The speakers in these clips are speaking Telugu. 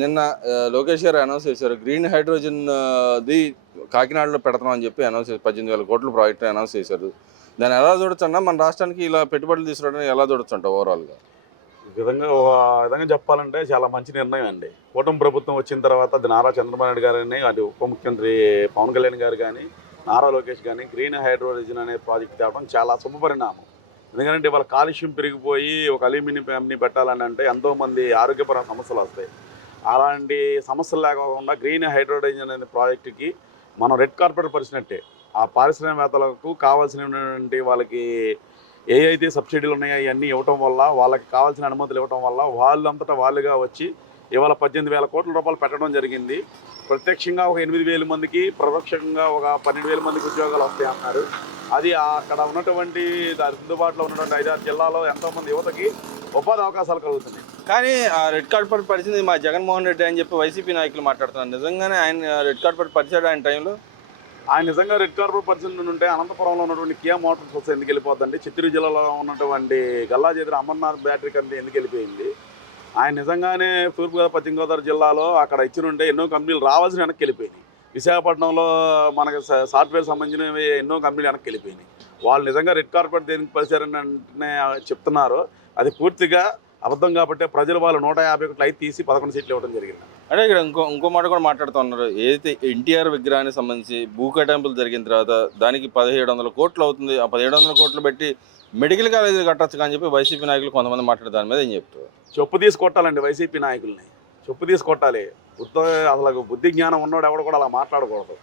నిన్న లోకేష్ గారు అనౌన్స్ చేశారు. గ్రీన్ హైడ్రోజన్ ది కాకినాడలో పెడతామని చెప్పి అనౌన్స్ చేశారు. 18,000 కోట్ల ప్రాజెక్ట్ అనౌన్స్ చేశారు. దాన్ని ఎలా చూడొచ్చన్నా? మన రాష్ట్రానికి ఇలా పెట్టుబడులు తీసుకురావడానికి ఎలా చూడొచ్చంట ఓవరాల్‌గా? ఒక విధంగా చెప్పాలంటే చాలా మంచి నిర్ణయం అండి. కూటమి ప్రభుత్వం వచ్చిన తర్వాత అది నారా చంద్రబాబు నాయుడు గారని, అటు ఉప ముఖ్యమంత్రి పవన్ కళ్యాణ్ గారు కానీ, నారా లోకేష్ కానీ గ్రీన్ హైడ్రోజన్ అనే ప్రాజెక్ట్ తేవడం చాలా శుభపరిణామం. ఎందుకంటే ఇవాళ కాలుష్యం పెరిగిపోయి ఒక అల్యూమినియం కంపెనీ పెట్టాలని అంటే ఎంతోమంది ఆరోగ్యపరమైన సమస్యలు వస్తాయి. అలాంటి సమస్యలు లేకుండా గ్రీన్ హైడ్రోజన్ అనే ప్రాజెక్టుకి మనం రెడ్ కార్పెట్ పరిచినట్టే. ఆ పారిశ్రామికవేత్తలకు కావాల్సినటువంటి వాళ్ళకి అయితే సబ్సిడీలు ఉన్నాయో అవన్నీ ఇవ్వటం వల్ల, వాళ్ళకి కావాల్సిన అనుమతులు ఇవ్వటం వల్ల వాళ్ళంతటా వాళ్ళుగా వచ్చి ఇవాళ 18,000 కోట్ల రూపాయలు పెట్టడం జరిగింది. ప్రత్యక్షంగా ఒక 8,000 మందికి, పరోక్షంగా ఒక 12,000 మందికి ఉద్యోగాలు వస్తాయి అన్నారు. అది అక్కడ ఉన్నటువంటి అందుబాటులో ఉన్నటువంటి 5-6 జిల్లాలో ఎంతోమంది యువతకి ఉపాధి అవకాశాలు కలుగుతున్నాయి. కానీ ఆ రెడ్ కార్పెట్ పరిచింది మా జగన్మోహన్ రెడ్డి అని చెప్పి వైసీపీ నాయకులు మాట్లాడుతున్నారు. నిజంగానే ఆయన రెడ్ కార్పెట్ పరిచాడు ఆయన టైంలో? ఆయన నిజంగా రెడ్ కార్పెట్ పరిస్థితులు ఉంటే అనంతపురంలో ఉన్నటువంటి కియా మోటార్స్ వస్తే ఎందుకు వెళ్ళిపోద్దండి? చిత్తూరు జిల్లాలో ఉన్నటువంటి గల్లాజేద్ర అమర్నాథ్ బ్యాటరీ కంపెనీ ఎందుకు వెళ్ళిపోయింది? ఆయన నిజంగానే తూర్పుగోదావరి పశ్చిమ గోదావరి జిల్లాలో అక్కడ ఇచ్చినుంటే ఎన్నో కంపెనీలు రావాల్సిన వెనక్కి వెళ్ళిపోయినాయి. విశాఖపట్నంలో మనకి సాఫ్ట్వేర్ సంబంధించినవి ఎన్నో కంపెనీలు వెనక్కి వెళ్ళిపోయినాయి. వాళ్ళు నిజంగా రెడ్ కార్పెట్ దేనికి పరిచారని అంటే చెప్తున్నారు. అది పూర్తిగా అబద్ధం కాబట్టి ప్రజలు వాళ్ళు 151 తీసి 11 సీట్లు ఇవ్వడం జరిగింది. అంటే ఇక్కడ ఇంకో మాట కూడా మాట్లాడుతూ ఉన్నారు. ఏదైతే ఎన్టీఆర్ విగ్రహానికి సంబంధించి భూ కేటాయింపులు జరిగిన తర్వాత దానికి 1,700 కోట్లు అవుతుంది. ఆ 1,700 కోట్లు పెట్టి మెడికల్ కాలేజీలు కట్టొచ్చు అని చెప్పి వైసీపీ నాయకులు కొంతమంది మాట్లాడే దాని మీద ఏం చెప్తారు? చెప్పు తీసి కొట్టాలండి వైసీపీ నాయకుల్ని. చెప్పు తీసి కొట్టాలి. అసలు బుద్ధి జ్ఞానం ఉన్నవాడు ఎవడు కూడా అలా మాట్లాడకూడదు.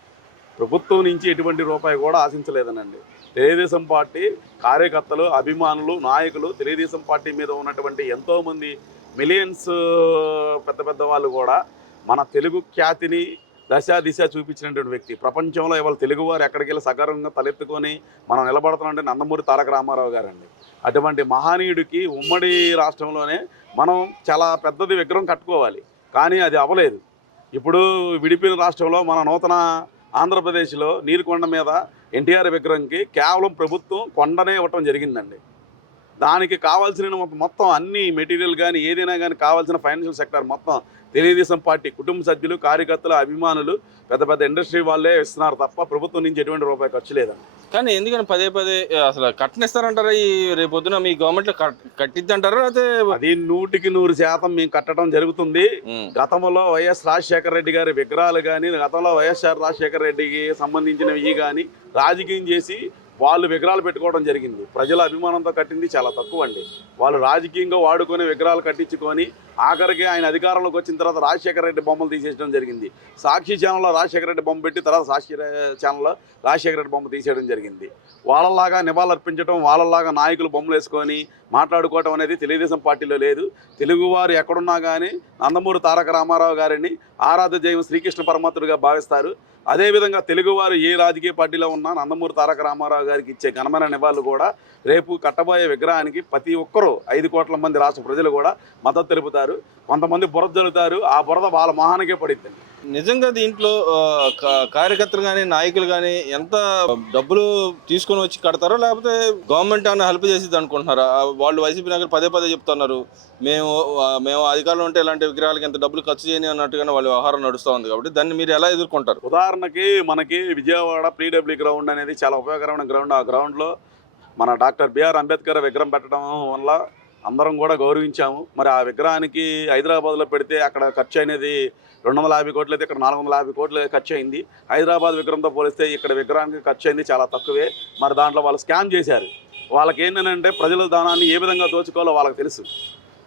ప్రభుత్వం నుంచి ఎటువంటి రూపాయి కూడా ఆశించలేదనండి. తెలుగుదేశం పార్టీ కార్యకర్తలు, అభిమానులు, నాయకులు, తెలుగుదేశం పార్టీ మీద ఉన్నటువంటి ఎంతోమంది మిలియన్స్ పెద్ద పెద్ద వాళ్ళు కూడా మన తెలుగు ఖ్యాతిని దిశ చూపించినటువంటి వ్యక్తి. ప్రపంచంలో ఇవాళ తెలుగువారు ఎక్కడికి వెళ్ళి సగర్వంగా తలెత్తుకొని మనం నిలబడుతున్నామంటే నందమూరి తారక రామారావు గారండి. అటువంటి మహనీయుడికి ఉమ్మడి రాష్ట్రంలోనే మనం చాలా పెద్దది విగ్రహం కట్టుకోవాలి, కానీ అది అవ్వలేదు. ఇప్పుడు విడిపోయిన రాష్ట్రంలో మన నూతన ఆంధ్రప్రదేశ్లో నీరుకొండ మీద ఎన్టీఆర్ విగ్రహంకి కేవలం ప్రభుత్వం కొండనే ఇవ్వటం జరిగిందండి. దానికి కావాల్సిన మొత్తం అన్ని మెటీరియల్ కానీ ఏదైనా కానీ కావాల్సిన ఫైనాన్షియల్ సెక్టర్ మొత్తం తెలుగుదేశం పార్టీ కుటుంబ సభ్యులు, కార్యకర్తలు, అభిమానులు, పెద్ద పెద్ద ఇండస్ట్రీ వాళ్ళే ఇస్తున్నారు తప్ప ప్రభుత్వం నుంచి ఎటువంటి రూపాయి ఖర్చు లేదండి. కానీ ఎందుకని పదే పదే అసలు కట్టనిస్తారంటారా? ఈ రేపొద్దున మీ గవర్నమెంట్లో కట్టిద్దంటారా? అయితే అది 100% మేము కట్టడం జరుగుతుంది. గతంలో వైఎస్ రాజశేఖర రెడ్డి గారి విగ్రహాలు కానీ, గతంలో వైఎస్ఆర్ రాజశేఖర రెడ్డికి సంబంధించినవి కానీ రాజకీయం చేసి వాళ్ళు విగ్రహాలు పెట్టుకోవడం జరిగింది. ప్రజల అభిమానంతో కట్టింది చాలా తక్కువ అండి. వాళ్ళు రాజకీయంగా వాడుకొని విగ్రహాలు కట్టించుకొని ఆఖరికి ఆయన అధికారంలోకి వచ్చిన తర్వాత రాజశేఖర రెడ్డి బొమ్మలు తీసేయడం జరిగింది. సాక్షి ఛానల్లో రాజశేఖర రెడ్డి బొమ్మ పెట్టి తర్వాత సాక్షి ఛానల్లో రాజశేఖర రెడ్డి బొమ్మ తీసేయడం జరిగింది. వాళ్ళలాగా నివాళులర్పించడం, వాళ్ళలాగా నాయకులు బొమ్మలు వేసుకొని మాట్లాడుకోవడం అనేది తెలుగుదేశం పార్టీలో లేదు. తెలుగువారు ఎక్కడున్నా కానీ నందమూరి తారక రామారావు గారిని ఆరాధ్య దైవం శ్రీకృష్ణ పరమాత్ముడిగా భావిస్తారు. అదేవిధంగా తెలుగువారు ఏ రాజకీయ పార్టీలో ఉన్నా నందమూరి తారక రామారావు గారికి ఇచ్చే ఘనమైన నివాళులు కూడా రేపు కట్టబోయే విగ్రహానికి ప్రతి ఒక్కరూ 5 కోట్ల మంది రాష్ట్ర ప్రజలు కూడా మద్దతు తెలుపుతారు. కొంతమంది బురద జల్లుతారు, ఆ బురద వాళ్ళ మొహానికే పడిద్ది. నిజంగా దీంట్లో కార్యకర్తలు కానీ నాయకులు కానీ ఎంత డబ్బులు తీసుకొని వచ్చి కడతారో, లేకపోతే గవర్నమెంట్ ఏమైనా హెల్ప్ చేసిద్ది అనుకుంటున్నారా? వాళ్ళు వైసీపీ నాయకులు పదే పదే చెప్తున్నారు, మేము అధికారంలో ఉంటే ఇలాంటి విగ్రహాలకి ఎంత డబ్బులు ఖర్చు చేయని అన్నట్టుగానే వాళ్ళ వ్యవహారం నడుస్తూ ఉంది. కాబట్టి దాన్ని మీరు ఎలా ఎదుర్కొంటారు? ఉదాహరణకి మనకి విజయవాడ PW గ్రౌండ్ అనేది చాలా ఉపయోగకరమైన గ్రౌండ్. ఆ గ్రౌండ్లో మన డాక్టర్ బిఆర్ అంబేద్కర్ విగ్రహం పెట్టడం వల్ల అందరం కూడా గౌరవించాము. మరి ఆ విగ్రహానికి హైదరాబాద్లో పెడితే అక్కడ ఖర్చు అనేది 250 కోట్లు అయితే ఇక్కడ 450 కోట్లు ఖర్చు అయింది. హైదరాబాద్ విగ్రహంతో పోలిస్తే ఇక్కడ విగ్రహానికి ఖర్చు అయింది చాలా తక్కువే. మరి దాంట్లో వాళ్ళు స్కామ్ చేశారు. వాళ్ళకి ఏంటంటే ప్రజల దానాన్ని ఏ విధంగా దోచుకోవాలో వాళ్ళకి తెలుసు.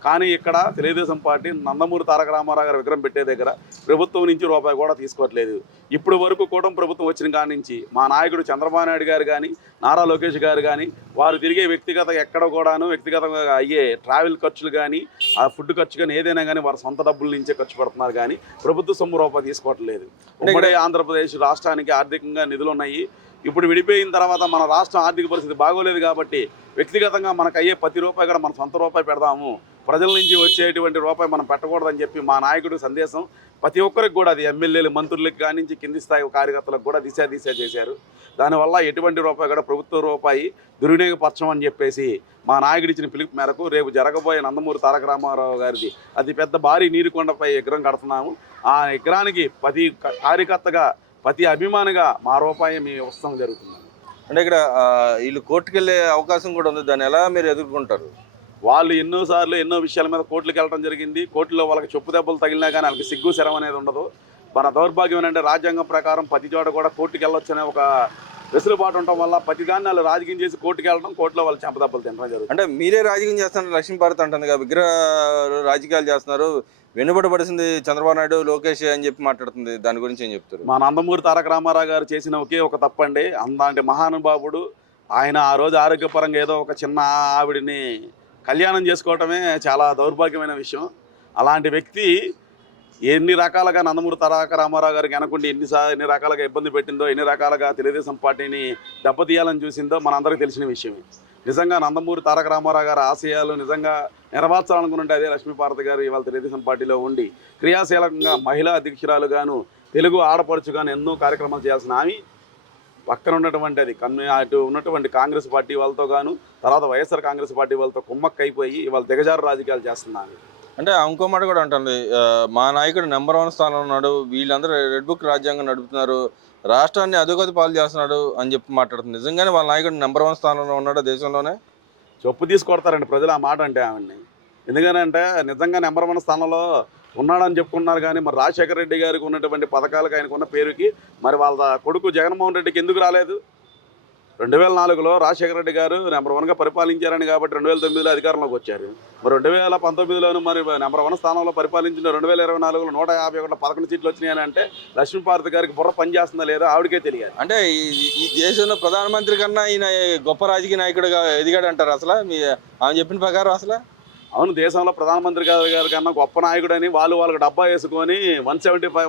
కానీ ఇక్కడ తెలుగుదేశం పార్టీ నందమూరి తారక రామారావు గారి విగ్రహం పెట్టే దగ్గర ప్రభుత్వం నుంచి రూపాయి కూడా తీసుకోవట్లేదు. ఇప్పుడు వరకు కూటమి ప్రభుత్వం వచ్చిన కాడి నుంచి మా నాయకుడు చంద్రబాబు నాయుడు గారు కానీ, నారా లోకేష్ గారు కానీ వారు తిరిగే వ్యక్తిగత ఎక్కడ కూడాను వ్యక్తిగతంగా అయ్యే ట్రావెల్ ఖర్చులు కానీ, ఆ ఫుడ్ ఖర్చు కానీ ఏదైనా కానీ వారు సొంత డబ్బుల నుంచే ఖర్చు పెడుతున్నారు. కానీ ప్రభుత్వ సొమ్ము రూపాయి తీసుకోవట్లేదు. ఉమ్మడి ఆంధ్రప్రదేశ్ రాష్ట్రానికి ఆర్థికంగా నిధులు ఉన్నాయి. ఇప్పుడు విడిపోయిన తర్వాత మన రాష్ట్రం ఆర్థిక పరిస్థితి బాగోలేదు కాబట్టి వ్యక్తిగతంగా మనకు అయ్యే ప్రతి రూపాయి కూడా మన సొంత రూపాయి పెడదాము, ప్రజల నుంచి వచ్చేటువంటి రూపాయి మనం పెట్టకూడదని చెప్పి మా నాయకుడు సందేశం ప్రతి ఒక్కరికి కూడా, అది ఎమ్మెల్యేలు మంత్రులకు కానించి కింది స్థాయి కార్యకర్తలకు కూడా దిశ చేశారు. దానివల్ల ఎటువంటి రూపాయి కూడా ప్రభుత్వ రూపాయి దుర్వినియోగపరచం అని చెప్పేసి మా నాయకుడు ఇచ్చిన పిలుపు మేరకు రేపు జరగబోయే నందమూరి తారక రామారావు గారిది అతి పెద్ద భారీ నీరుకొండపై విగ్రహం కడుతున్నాము. ఆ విగ్రహానికి ప్రతి కార్యకర్తగా ప్రతి అభిమానిగా మా రూపాయి మేము ఇవ్వడం జరుగుతుంది. అంటే ఇక్కడ వీళ్ళు కోర్టుకు వెళ్ళే అవకాశం కూడా ఉంది, దాన్ని ఎలా మీరు ఎదుర్కొంటారు? వాళ్ళు ఎన్నోసార్లు ఎన్నో విషయాల మీద కోర్టులకు వెళ్ళడం జరిగింది. కోర్టులో వాళ్ళకి చెప్పు దెబ్బలు తగిలినా కానీ వాళ్ళకి సిగ్గు శరం అనేది ఉండదు. మన దౌర్భాగ్యం ఏంటంటే రాజ్యాంగం ప్రకారం ప్రతి చోట కూడా కోర్టుకు వెళ్ళొచ్చు అనే ఒక వెసులుబాటు ఉండటం వల్ల ప్రతిదాన్ని వాళ్ళు రాజకీయం చేసి కోర్టుకు వెళ్ళడం, కోర్టులో వాళ్ళు చెంపదెబ్బలు తినడం జరుగుతుంది. అంటే మీరే రాజకీయం చేస్తున్నారు, లక్ష్మీభారత్ అంటుంది కదా, విగ్రహ రాజకీయాలు చేస్తున్నారు, వెనుబడబడిసింది చంద్రబాబు నాయుడు లోకేష్ అని చెప్పి మాట్లాడుతుంది, దాని గురించి ఏం చెప్తారు? మా నందమూరి తారక రామారావు గారు చేసిన ఒకే ఒక తప్పండి. అంటే మహానుభావుడు ఆయన ఆ రోజు ఆరోగ్యపరంగా ఏదో ఒక చిన్న ఆవిడిని కళ్యాణం చేసుకోవటమే చాలా దౌర్భాగ్యమైన విషయం. అలాంటి వ్యక్తి ఎన్ని రకాలుగా నందమూరి తారక రామారావు గారికి అనుకుంటే ఎన్ని రకాలుగా ఇబ్బంది పెట్టిందో, ఎన్ని రకాలుగా తెలుగుదేశం పార్టీని దెబ్బతీయాలని చూసిందో మనందరికీ తెలిసిన విషయమే. నిజంగా నందమూరి తారక రామారావు గారి ఆశయాలు నిజంగా నెరవేర్చాలనుకుంటే అదే లక్ష్మీభారతి గారు ఇవాళ తెలుగుదేశం పార్టీలో ఉండి క్రియాశీలకంగా మహిళా అధ్యక్షురాలుగాను, తెలుగు ఆడపడుచుగాను ఎన్నో కార్యక్రమాలు చేయాల్సిన ఆమె పక్కన ఉన్నటువంటి అది అటు ఉన్నటువంటి కాంగ్రెస్ పార్టీ వాళ్ళతో గాను, తర్వాత వైఎస్ఆర్ కాంగ్రెస్ పార్టీ వాళ్ళతో కుమ్మక్క అయిపోయి ఇవాళ దిగజారు రాజకీయాలు చేస్తున్నాను. అంటే ఇంకో మాట కూడా అంటుంది, మా నాయకుడు నెంబర్ 1 స్థానంలో ఉన్నాడు, వీళ్ళందరూ రెడ్ బుక్ రాజ్యాంగం నడుపుతున్నారు, రాష్ట్రాన్ని అధోగతి పాలు చేస్తున్నాడు అని చెప్పి మాట్లాడుతుంది. నిజంగానే వాళ్ళ నాయకుడు నెంబర్ 1 స్థానంలో ఉన్నాడు దేశంలోనే? చెప్పు తీసుకొడతారండి ప్రజలు ఆ మాట అంటే ఆవిడ్ని. ఎందుకనంటే నిజంగా నెంబర్ 1 స్థానంలో ఉన్నాడని చెప్పుకున్నారు. కానీ మరి రాజశేఖర రెడ్డి గారికి ఉన్నటువంటి పథకాలకు ఆయనకున్న పేరుకి మరి వాళ్ళ కొడుకు జగన్మోహన్ రెడ్డికి ఎందుకు రాలేదు? 2004లో రాజశేఖర రెడ్డి గారు నెంబర్ 1గా పరిపాలించారని కాబట్టి 2009లో అధికారంలోకి వచ్చారు. మరి 2019లోను మరి నెంబర్ 1 స్థానంలో పరిపాలించిన 2024లో 151 11 సీట్లు వచ్చినాయని అంటే లక్ష్మీభారతి గారికి బుర్ర పనిచేస్తుందా లేదా ఆవిడకే తెలియాలి. అంటే ఈ దేశంలో ప్రధానమంత్రి కన్నా ఈయన గొప్ప రాజకీయ నాయకుడుగా ఎదిగాడు అంటారు అసలు ఆమె చెప్పిన ప్రకారం? అసలు అవును, దేశంలో ప్రధానమంత్రి గారి కన్నా గొప్ప నాయకుడని వాళ్ళకి డబ్బా వేసుకొని 175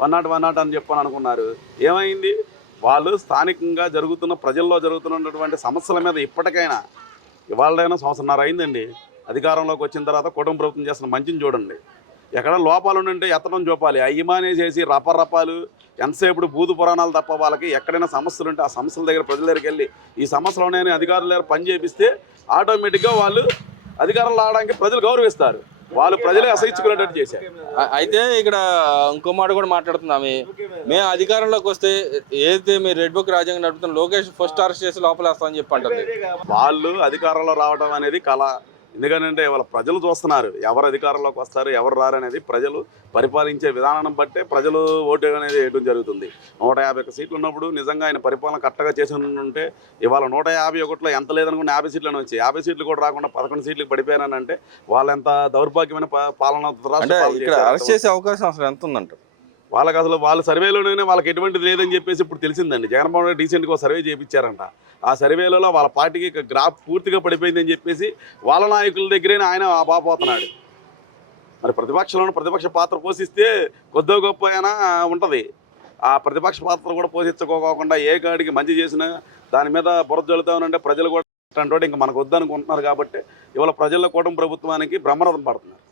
100 అని చెప్పని అనుకున్నారు. ఏమైంది? వాళ్ళు స్థానికంగా ప్రజల్లో జరుగుతున్నటువంటి సమస్యల మీద ఇప్పటికైనా ఇవాళైనా 1.5 సంవత్సరం అయిందండి అధికారంలోకి వచ్చిన తర్వాత కుటుంబ ప్రభుత్వం చేస్తున్న మంచిని చూడండి. ఎక్కడ లోపాలు ఉంటే ఎత్తడం చూపాలి. అయ్యమానేసేసి రపరపాలు ఎంతసేపుడు బూదు పురాణాలు తప్ప వాళ్ళకి ఎక్కడైనా సమస్యలు ఉంటే ఆ సమస్యల దగ్గర ప్రజల దగ్గరికి వెళ్ళి ఈ సమస్యలోనే అధికారుల దగ్గర పని చేపిస్తే ఆటోమేటిక్గా వాళ్ళు అధికారంలో రావడానికి ప్రజలు గౌరవిస్తారు. వాళ్ళు ప్రజలే అసహించుకునేటట్టు చేశారు. అయితే ఇక్కడ ఇంకో మాట కూడా మాట్లాడుతున్నాము, మేము అధికారంలోకి వస్తే ఏదైతే మీరు రెడ్ బుక్ రాజ్యాంగం నడుపుతున్న లోకేష్ ఫస్ట్ అరెస్ట్ చేసి లోపలేస్తామని చెప్పి అంటుంది. వాళ్ళు అధికారంలో రావడం అనేది కళ. ఎందుకంటే వాళ్ళ ప్రజలు చూస్తున్నారు ఎవరు అధికారంలోకి వస్తారు ఎవరు రారనేది. ప్రజలు పరిపాలించే విధానం బట్టే ప్రజలు ఓటు అనేది వేయడం జరుగుతుంది. 151 సీట్లు ఉన్నప్పుడు నిజంగా ఆయన పరిపాలన కరెక్ట్గా చేసి ఉంటే ఇవాళ 151లో ఎంత లేదనుకున్న 50 సీట్లను వచ్చి 50 సీట్లు కూడా రాకుండా 11 సీట్లకు పడిపోయానంటే వాళ్ళు ఎంత దౌర్భాగ్యమైన పాలన అరెస్ట్ చేసే అవకాశం అసలు ఎంత ఉందంటారు? వాళ్ళకి అసలు వాళ్ళ సర్వేలోనే వాళ్ళకి ఎటువంటిది లేదని చెప్పేసి ఇప్పుడు తెలిసిందండి. జగన్మోహన్ రెడ్డి రీసెంట్గా ఒక సర్వే చేయించారంట. ఆ సర్వేలలో వాళ్ళ పార్టీకి గ్రాఫ్ పూర్తిగా పడిపోయిందని చెప్పేసి వాళ్ళ నాయకుల దగ్గరే ఆయన బాపోతున్నాడు. మరి ప్రతిపక్ష పాత్ర పోషిస్తే కొద్దో గొప్ప అయినా ఉంటుంది. ఆ ప్రతిపక్ష పాత్ర కూడా పోషించుకోకుండా ఏ కాడికి మంచి చేసినా దాని మీద బురద జల్లుతామనంటే ప్రజలు కూడా ఇంకా మనకు వద్దనుకుంటున్నారు. కాబట్టి ఇవాళ ప్రజల్లో కూటమి ప్రభుత్వానికి బ్రహ్మరథం పడుతున్నారు.